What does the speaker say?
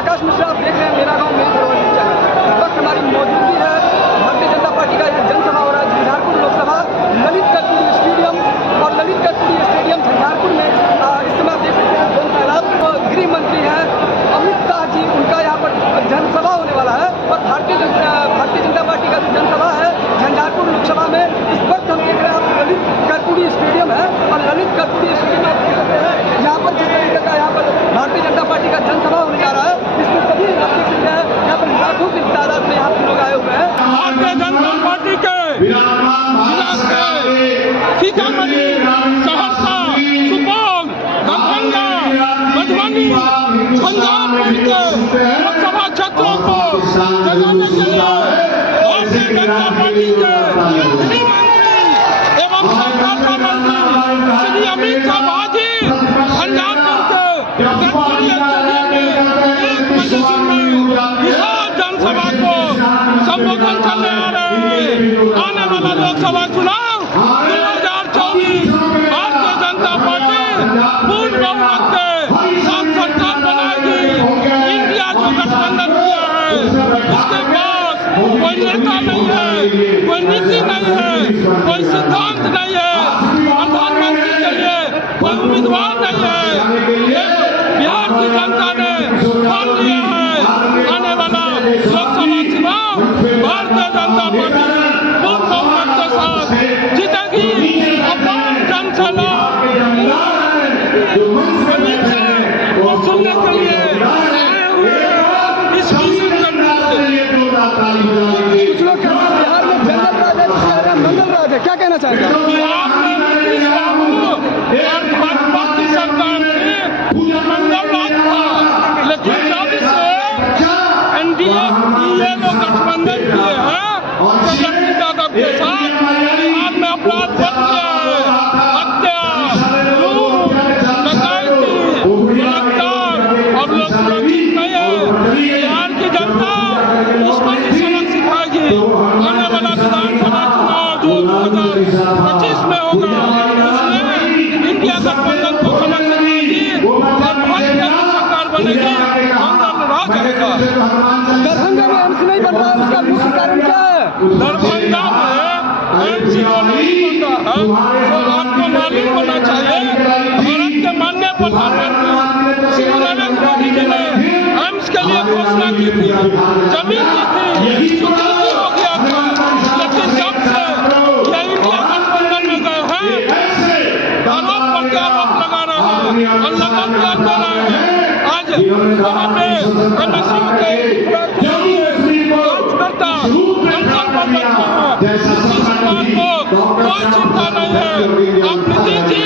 आकाश मिश्रा, आप देख रहे हैं मेरा गांव मेरी धरोहर चैनल। इस वक्त हमारी मौजूदगी है भारतीय जनता पार्टी का यहाँ जनसभा हो रहा है झंझारपुर लोकसभा ललित कर्पूरी स्टेडियम, और ललित कर्पूरी स्टेडियम झंझारपुर में इस समय देख सकते हैं जन सैलाब। गृह मंत्री हैं अमित शाह जी, उनका यहाँ पर जनसभा होने वाला है। और भारतीय जनता पार्टी का जो जनसभा है झंझारपुर लोकसभा में इस वक्त हम देख रहे हैं ललित कर्पूरी स्टेडियम है। और ललित कर्पूरी स्टेडियम आप देख सकते हैं यहाँ पर जिस तरीके का यहाँ पर भारतीय जनता पार्टी का जनसभा होने जा रहा है, इसमें सभी आप देख सकते हैं यहाँ पर लाखों की तादाद में यहाँ पर लोग आए हुए हैं। भारतीय जनता पार्टी के सीतामढ़ी, सहरसा, सुपौल, दरभंगा, मधुबनी, झंझारपुर के लोकसभा क्षेत्रों को जगाने के लिए भारतीय जनता पार्टी के गृह मंत्री एवं सहकारिता मंत्री श्री अमित शाह जी झंझारपुर के कर्पूरी स्टेडियम में 1 बजे में विशाल जनसभा को संबोधन करने आ रहे हैं। आने वाला लोकसभा चुनाव 2024 भारतीय जनता पार्टी पूर्ण बहुमत के साथ सरकार बनाएगी। इंडिया जो गठबंधन किया है उसके पास कोई नेता नहीं है, कोई नीति नहीं है, कोई सिद्धांत नहीं है, प्रधानमंत्री के लिए कोई उम्मीदवार नहीं है। बिहार की जनता ने मान लिया है आने वाला लोकसभा चुनाव भारतीय जनता पार्टी पूर्ण बहुमत के साथ जीतेगी। अपार जनसभा को सुनने के लिए आए हुए इस विषय कुछ लोग कहते हैं बिहार में जंगल राज है, मंगल राज है, क्या कहना चाहते हैं? बिहार में नीतीश बाबू और भाजपा की सरकार में मंगल राज था, लेकिन जब से एनडीए ये लोग गठबंधन किए हैं तेजस्वी यादव के साथ, बिहार में अपराध बढ़ गया है। हत्या, लूट, डकैती, बलात्कार और लोग सुरक्षित नहीं है। बिहार की जनता इस पर भी सबक सिखाएगी। आने वाला विधानसभा चुनाव जो 2025 में होगा उसमें इंडिया गठबंधन को सबक सिखाएगी और भाजपा की सरकार बनेगी। मंगल राज रहेगा। दरभंगा में एम्स नहीं बन रहा है, उसका मुख्य कारण क्या है? दरभंगा में एम्स नहीं बन रहा है तो आपको मालूम होना चाहिए भारत के माननीय प्रधानमंत्री श्री नरेंद्र मोदी जी ने एम्स के लिए घोषणा की थी, जमीन की थी, स्वीकृति हो गया था। लेकिन जब से ये इंडिया गठबंधन में गए हैं आरोप प्रत्यारोप लगा रहे हैं और लगातार दे रहे हैं। आज वहाँ पे एमएसयू के कार्यकर्ता धरना पर बैठे हैं, किसी बात को कोई चिंता नहीं है। आप नीतीश जी